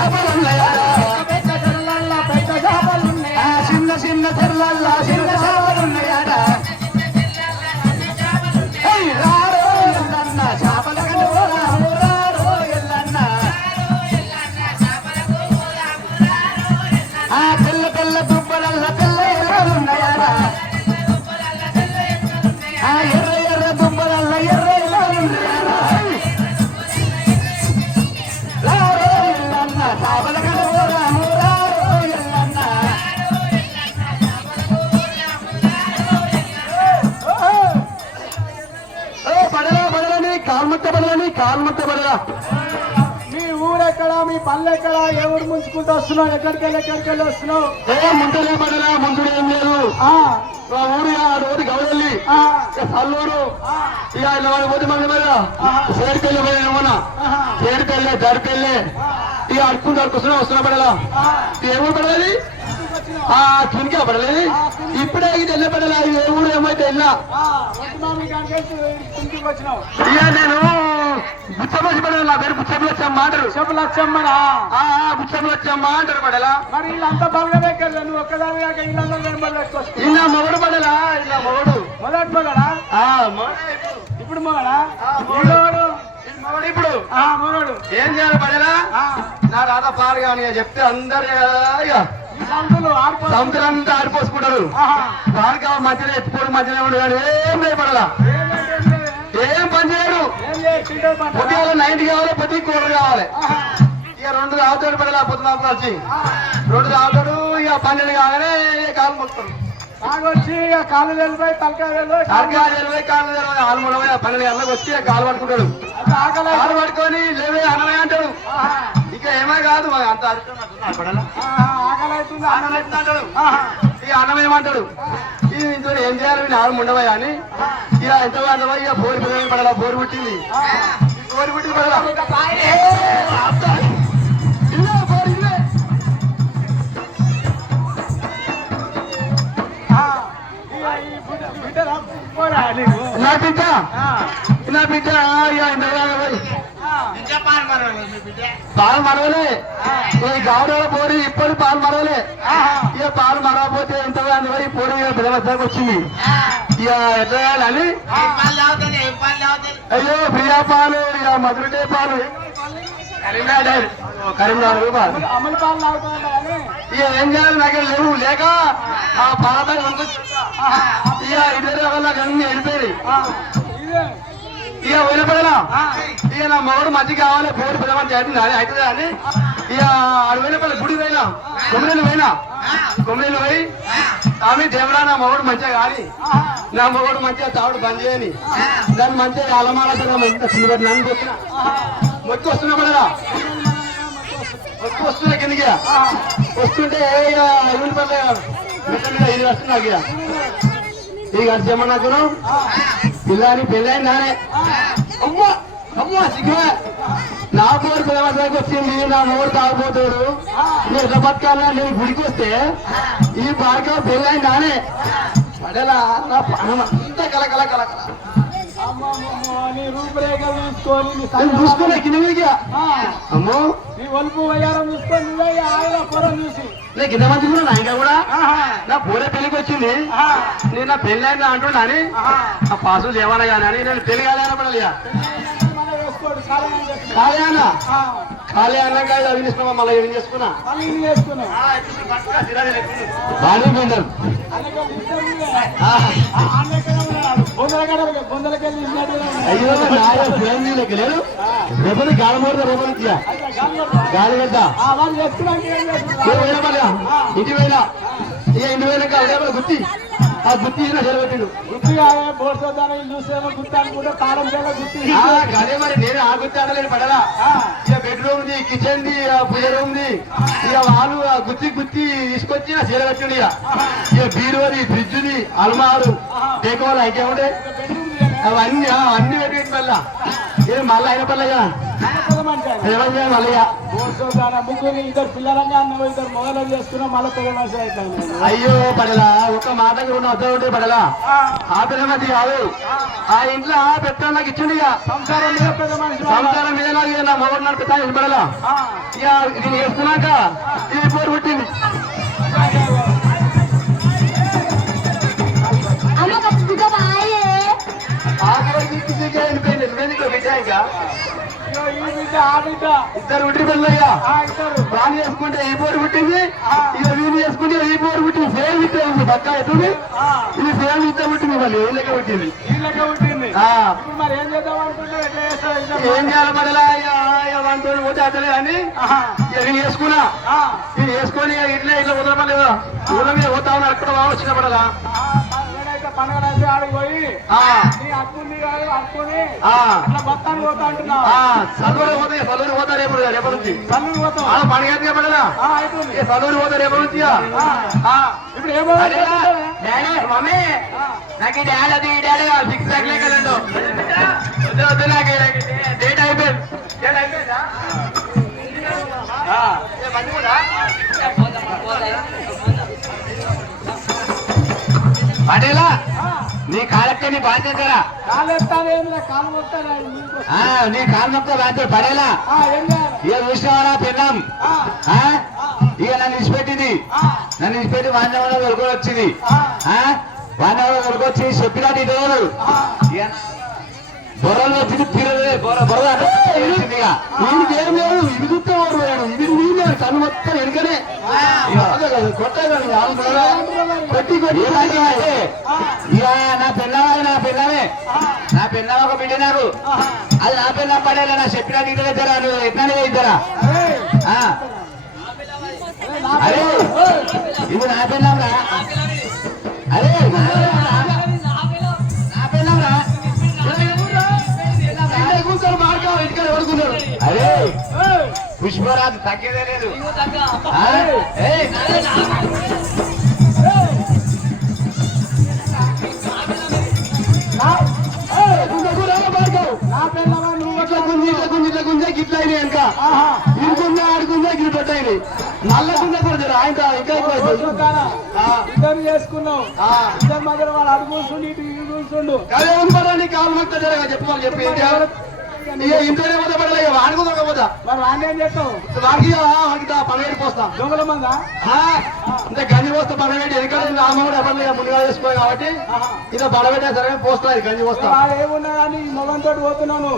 చేపలున్నాయా చిన్న చిన్న చెర్లల్లా చిన్న చేపలున్నాయట రారో ఎల్లన్న చేపల రారో ఎల్లన్న తెల్ల తెల్ల దుబ్బలల్ల తెల్ల ఎర్రలున్నాయట ఎర్ర ఎర్ర దుబ్బలల్ల ఎర్ర ఎర్రలున్నాయట రారో ఎల్లన్న చేపల కాల్మత్త బడలా మీ ఊరెక్కడ మీ పల్లె ఎక్కడ ఏ ఊరు ముంచుకుంటూ వస్తున్నావు ఎక్కడికెళ్ళి వస్తున్నావు ముందులే బడలా ముందు ఏం లేదు ఊరి రోడ్డు గవడల్లి సల్లూరు ఇక ఇలా పోతే మంది మీద చేరికెళ్ళి పోయినా చేరికెళ్ళే దరికెళ్ళే ఇక అడుక్కుంటూ వస్తున్నా పడలా ఏమో పడలేదు కిందికే పడలేదు ఇప్పుడే ఇది వెళ్ళే పడలా ఏ ఊరు ఏమైతే వెళ్ళా ఇక నేను బుచ్చమచ్చి పడలా నా పేరు బుచ్చమలచ్చమ్మ అంటారు బుచ్చమలచ్చమ్మ అంటారు పడలా మరి వీళ్ళంతా బలగలేకెళ్ళా నువ్వు ఒక్కదాని కాక ఇలా మొగడు పడలా ఇలా మొగడు మొదటి మొగడా ఇప్పుడు మొగడా ఇప్పుడు మొగడు ఏం చేయాలి పడలా నా రాత పాలు కానీ చెప్తే అందరు సముద్రం అంతా ఆడిపోసుకుంటారు పాలు మధ్యలో ఎత్తుకోవడం మధ్యలో ఉండదు కానీ ఏం భయపడలా ఏం పని చేయడు పొద్దుగా 90 కావాలి పొద్దు కూర కావాలి ఇక 2 రావుతాడు పడలా పొద్దున వచ్చి 2 రావుతాడు ఇక 12 కాగానే కాలు మొత్తాడు వచ్చి కాళ్ళు వెళ్ళిపోయి తలకాయ వెళ్ళిపోయి కాళ్ళు వెళ్ళిపోయి 12 గంటలకు వచ్చి కాలు పట్టుకుంటాడు కాలు పట్టుకొని లేవే అన్నమే అంటాడు ఇక ఏమో కాదు అంత ఆకలి అంటాడు ఇక అన్నం ఏమంటాడు ఇంట్లో ఏం చేయాలి వీళ్ళు ఆరు ఉండవా అని ఇక ఎంత అంటవా ఇక బోరు పిల్లలు పడాలా బోరు పుట్టింది బోరు పుట్టింది పడాలా నా బిడ్డ నా బిడ్డ పాలు మరవలే గౌరవ పోరి ఇప్పుడు పాలు మరవలే ఇక పాలు మరవకపోతే ఎంతగా పోయి పోరి బిడవద్దకు వచ్చింది ఇక ఎట్లా చేయాలని అయ్యో ప్రియా పాలు ఇక మధురటే పాలు కరీంనగర్ పాలు ఇక ఏం చేయాలి నాకే లేవు లేక ఆ పాత ఇక ఇద్దరు వాళ్ళకి అన్ని వెళ్ళిపోయి ఇక వెళ్ళిపోయినా ఇక నా మొగడు మంచి కావాలి పోరు పిల్లమని చేస్తుంది అది అవుతుంది అని ఇక ఆడు వెళ్ళిపోయి గుడి పోయినా కొమ్మలు పోయి ఆమె దేవుడా నా మొగడు మంచిగా కాని నా మొగడు మంచిగా తావుడు బంద్ చేయని దాన్ని మంచిగా అలమాలతో ఇంత చిన్నబడి నన్ను వచ్చిన మొత్తి వస్తున్నా పడదా మొత్తి వస్తున్నా కిందకి వస్తుంటే ఇక ఇది వస్తున్నా ఇక అర్జమ్మ నాకు పిల్లని పెళ్ళైంది నానే అమ్మ అమ్మ సిగ్గు నా పోరు పిల్లవాడికి వచ్చింది నా మూడు తాగిపోతాడు నేను ఎట్లా బతకాలా నేను గుడికి వస్తే ఈ బాగా పెళ్ళైంది నానే పడేలా నా పనం అంతా కలకల కలకల చూసుకునే కింద అమ్మో నీ ఒలుపు వయ్యారం చూసుకొని నువ్వే ఆయన పొరం చూసి నేను కింద మంచి కూడా నా ఇంకా కూడా నా పూరే పెళ్లికి వచ్చింది నేను నా పెళ్లి అయినా అంటున్నా అని ఆ పాసులు ఏమన్నా కానీ అని నేను పెళ్లి కాలేనా పడాలియా కాలేనా ఖాళీ అన్నాక అవి తీసుకున్నా మళ్ళీ ఏం చేసుకున్నా బాడీ బిల్డర్ అయ్యో నాయ పురంజీలకి లేదు రేపటి గాలి మోడదా రేపటి గాలి పెద్దా ఇంటి వేళ ఇక ఇంటి వేళకి అవే గుర్తి ఆ గుర్తి సెలబెట్టిండు గుర్తిగా బోర్సోదాన్ని చూసేమో గుర్తు అనుకుంటే తాళం చేయాలి గుర్తి అదే మరి నేను ఆ గుర్తి ఆడలేను పడలా ఇక బెడ్రూమ్ ది కిచెన్ ది పూజ రూమ్ ది ఇక వాళ్ళు గుత్తి తీసుకొచ్చి సెలబెట్టిండు ఇక బీరువది ఫ్రిడ్జ్ ది అల్మారు డేకోవాలి ఇంకేముండే అవన్నీ పెట్టి మళ్ళా ఇది మళ్ళీ అయిన పర్లేగా పెద్ద మనిషి ఆయన. ఎవరు చేయాలి మళ్ళీగా కూర్చోగానే ముగ్గురు ఇద్దరు పిల్లలంగా అన్న ఇద్దరు మొదలు చేసుకున్నా మళ్ళీ పెద్ద మనిషి అవుతాను. అయ్యో పడలా ఒక మాటకి రెండు అర్థం ఉంటే పడలా ఆ పిల్ల మధ్య కాదు ఆ ఇంట్లో పెట్టడానికి ఇచ్చిండు ఇక సంసారం మీద పెద్ద మనిషి వాళ్ళ. సంసారం మీద నాకు ఇక నా మొగడు నడిపిస్తాను పడలా ఆ, ఇక ఇది వేసుకున్నాక ఇది పోరు పుట్టింది ఆఖరి వెళ్ళిపోయింది ఎందుకు బిడ్డ ఇంకా ఇగో ఈ బిడ్డ ఆ బిడ్డ ఇద్దరు పుట్టి పిల్లయ్యా ఇద్దరు వాణి వేసుకుంటే ఈ పోరు పుట్టింది ఇక వీణి వేసుకుంటే ఈ పోరు పుట్టింది సేమ్ ఇట్టే ఉంది పక్క ఎట్టుంది ఇది సేమ్ ఇట్టే పుట్టింది మళ్ళీ ఏ లెక్క పుట్టింది వీళ్ళకే పుట్టింది. ఆ, ఇప్పుడు మరి ఏం చేద్దాం అనుకుంటున్నావు? ఎట్లా చేస్తావు? ఏం చేయాలి పడలా వంట పోతే అతలే అని ఇక వీళ్ళు వేసుకున్నా వీళ్ళు వేసుకొని ఇట్లా ఇట్లా వదలపలేదు ఊళ్ళ మీద పోతా ఉన్నారు అక్కడ వచ్చిన పడలా పండుగ అయితే ఆడికి పోయి ఆ, నీ అక్కుని కాదు అక్కుని ఆ, అట్లా బత్తాన్ని పోతా అంటున్నావు. ఆ, చదువులు పోతాయి చదువులు పోతా రేపు నుంచి తల్లిని పోతావు. ఆడ పండుగ పడలా అయిపోయింది. చదువులు పోతా రేపు నుంచి ఇప్పుడు ఏమో డాడీ మమ్మీ నాకు ఈ డాడీ అది ఈ డాడీ సిక్స్ ప్యాక్ లెక్కలండు వద్దు వద్దు నాకు డేట్ అయిపోయింది డేట్ అయిపోయిందా మంది కూడా పటేలా నీ కాలకే నీ బాధ్యతరా కాలు ఎత్తాను ఏం లేదు కాలు మొత్తాను నీ కాలు నొక్క బాధ్యత పడేలా ఏం చేయాలి? ఇక చూసినవారా పిల్లం ఇక నన్ను ఇచ్చిపెట్టింది నన్ను ఇచ్చిపెట్టి వాడిన వరకు వచ్చింది వాడిన వరకు వచ్చి చెప్పినట్టు ఇటు బొర్రలు వచ్చింది పిల్లలే బొర్ర వచ్చింది ఇక వీడికి ఏం లేదు ఇది చూస్తే ఓడిపోయాడు ఇది వీళ్ళు తను మొత్తం ఎనుకనే కొట్టి కొట్టి ఇక నా పిల్లవాడు నా పిల్లమే నా పిల్ల ఒక బిడ్డ నాకు అది నా పిల్ల పడేలా నా చెప్పిన ఇంటి దగ్గర నువ్వు ఎట్లానే ఇద్దరా అరే ఇది నా పిల్లంరా అరే నా పిల్లంరా కూర్చొని మాడుకోవాలి ఇంటికి పడుకున్నాడు అరే పుష్పరాజు తగ్గేదే లేదు నా పిల్లవా నువ్వు ఇట్లా గుంజే గిట్ల అయినాయి ఇంకా ఇంకుందా ఆడుకుందా గిట్లు పెట్టాయి మళ్ళా గుంజ కూడా ఆయన ఇంకా ఇద్దరు చేసుకున్నావు. ఇద్దరు మధ్యలో వాళ్ళు అడుగు కూర్చుండి ఇటు ఇటు కూర్చుండు. అదే ఉంది నీ కాలు మొత్తం జరగా చెప్పమని చెప్పి ఇంట్లోనే పోతా పడలే ఆడుకుందా పోతా మరి వాడిని ఏం చేస్తావు? వాడికి పడవేడి పోస్తా దొంగల మందా? అంటే గంజి పోస్తా పడవేడి ఎందుకంటే నా అమ్మ కూడా ఎవరు ముందుగా చేసుకోవాలి కాబట్టి ఇదో పడవేటే సరే పోస్తా గంజి పోస్తా వాడు ఏమున్నా కానీ ఈ మొగంతో పోతున్నాను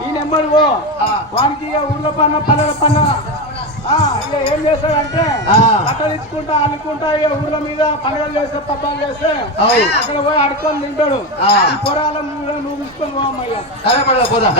ఈ నెంబర్ పో వానికి ఇక ఊర్లో పన్న పల్లెల పన్న ఇక ఏం చేస్తాడంటే బట్టలు ఇచ్చుకుంటా అల్లుకుంటా ఇక ఊర్ల మీద పండుగలు చేస్తే పబ్బాలు చేస్తే అక్కడ పోయి అడుకొని తింటాడు. పొరాల నువ్వు తీసుకొని పోవమ్మయ్యా. సరే పడలే పోదా